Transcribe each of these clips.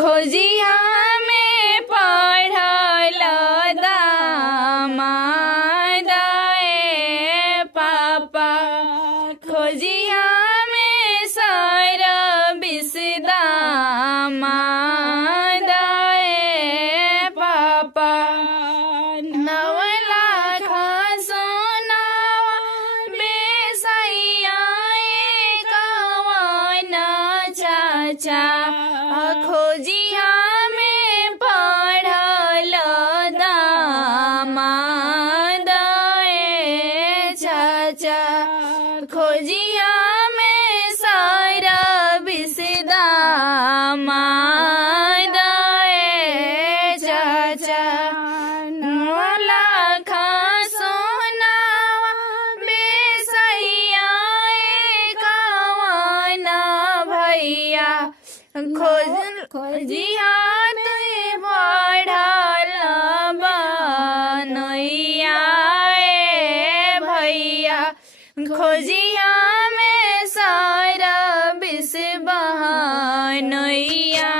खोजिया में पढ़ल दामाद ए पापा खोजिया में सर बिस दामाद ए पापा नवला सोनावा बेसैया कवन चाचा खोजिया में पढ़ल दामाद ए चाचा खोजिया में सारा बिस दामाद ए चाचा नौलखा सोनावा बेसैया कवन भैया खोजिया तुई पढ़ल बनैया ए भैया खोजिया में सारा बिस बहनैया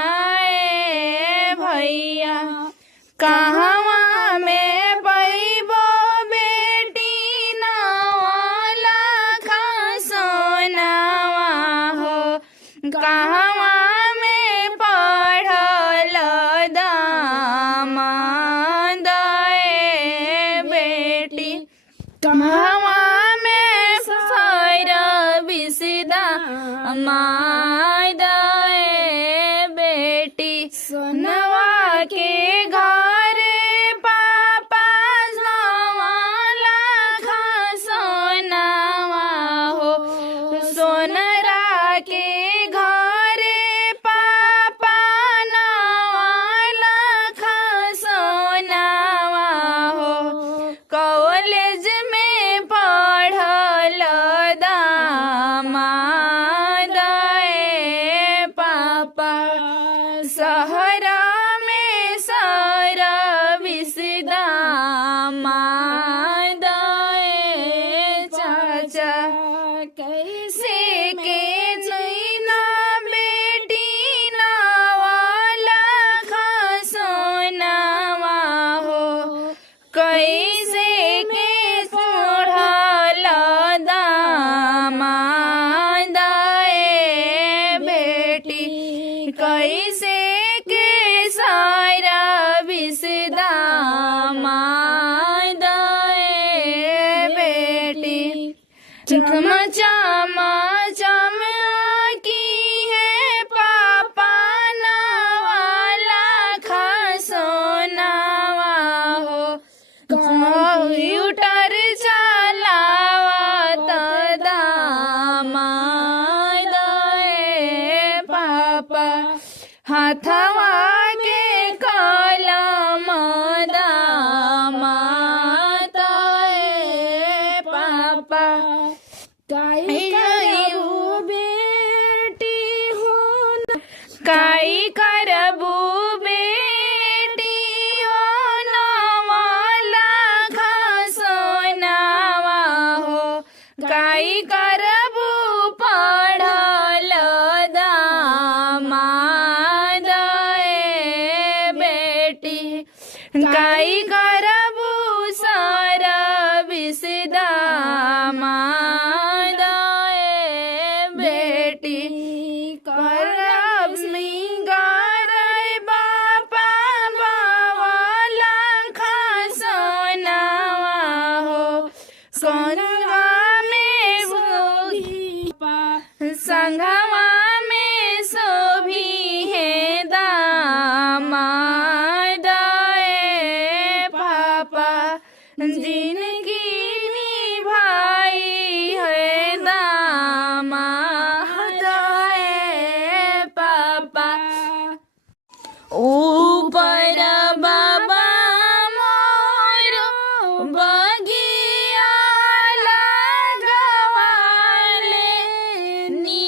ए भैया कहवा में पैबो बेटी नौलखा सोनावा हो कहवा में पढ़ल दामाद ए बेटी कहवा में सर बिस दामाद ए बेटी सोनवा के घर पापा नौलखा सोनावा हो सोनरा के घर पापा नौलखा सोनावा हो कॉलेज में पढ़ल दामाद ए पापा सहरा में सर बिस दामाद ए चाचा कैसे के जैना बेटी नौलखा सोनावा हो कैसे के पढ़ल दामाद ए बेटी कैसे के सारा बिस दामाद ए बेटी चमचमा की है पापा नौलखा सोनावा हो कंप्यूटर चलावत दामाद ए पापा हाथवा के कलम दामाद ए पापा बेटी हो काई करबू बेटी हो नौलखा सोनावा हो काई करबू पढ़ल दामाद ए बेटी काई करबू सर बिस दामाद ए बेटी करब सिंगार बापा नौलखा सोनावा हो संगवा में संगवा में शोभी है दामाद ए पापा जिनकी निभाई है दामाद ए पापा ऊपर बाबा मोर बगिया लगवाले नी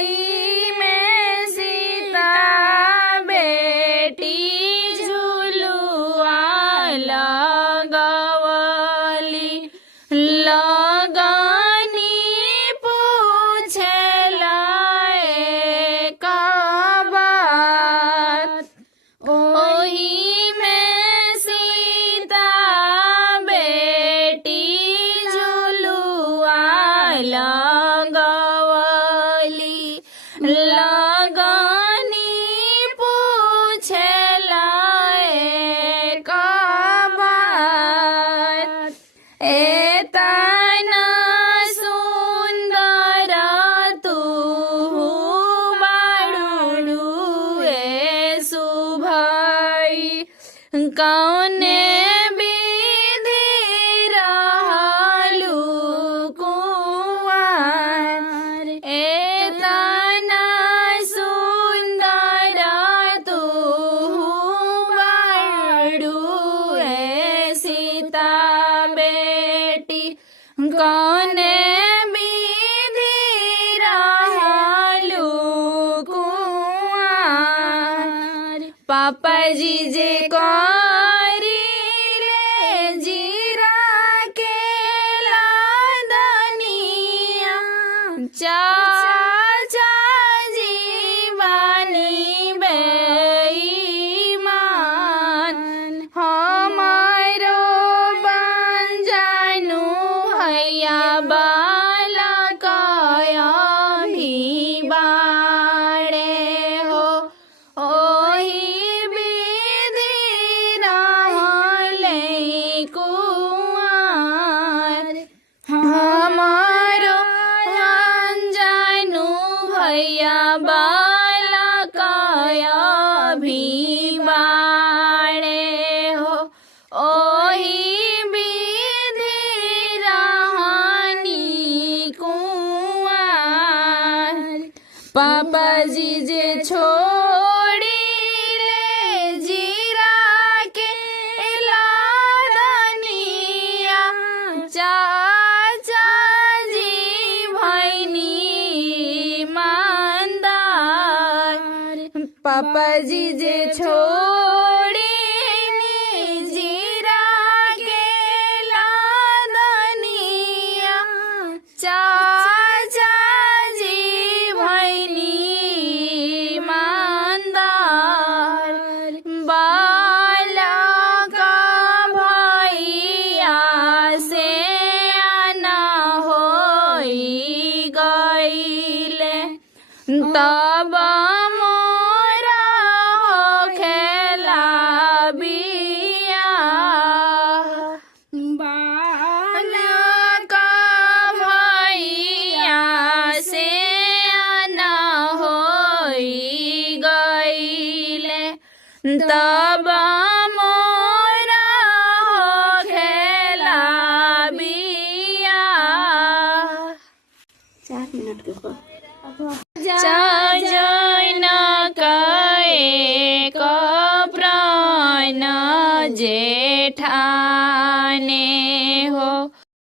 ओही में सीता बेटी झुलुआ लगवली लगनी पूछेला एक बात ओही में सीता बेटी झुलुआ लगवली लगनी पूछेला एक बात एतना सुंदर तू बाड़ू ए सुभई कौने विधि रहलू कुंवार एतना सुंदर तू बाड़ू ए सीता बेटी कौने विधि रहलू कुंवार पापा जी जे करीले जीरा के लादनिया चाचा जी बानी बेईमान हमारो बंजानु भैया बालक भी बाड़े हो ओही विधि रहले कुंवार हमारो अनजानु भैया बालक भी बाड़े हो ओही विधि रहनी कुंवार पापा जी जे छोड़ीले जीरा के लादनिया चाचा जी भैनी ईमानदार पापा जी जे छोड़ीनी जीरा के लादनिया चाचा जी भैनी ईमानदार बालक भैया से आना होई गईले तब मोरा होखेला बियाह बालक भैया से आना होई गईले तब मोरा होखेला बियाह 4 मिनट के बाद जैन एक प्राण जेठाने हो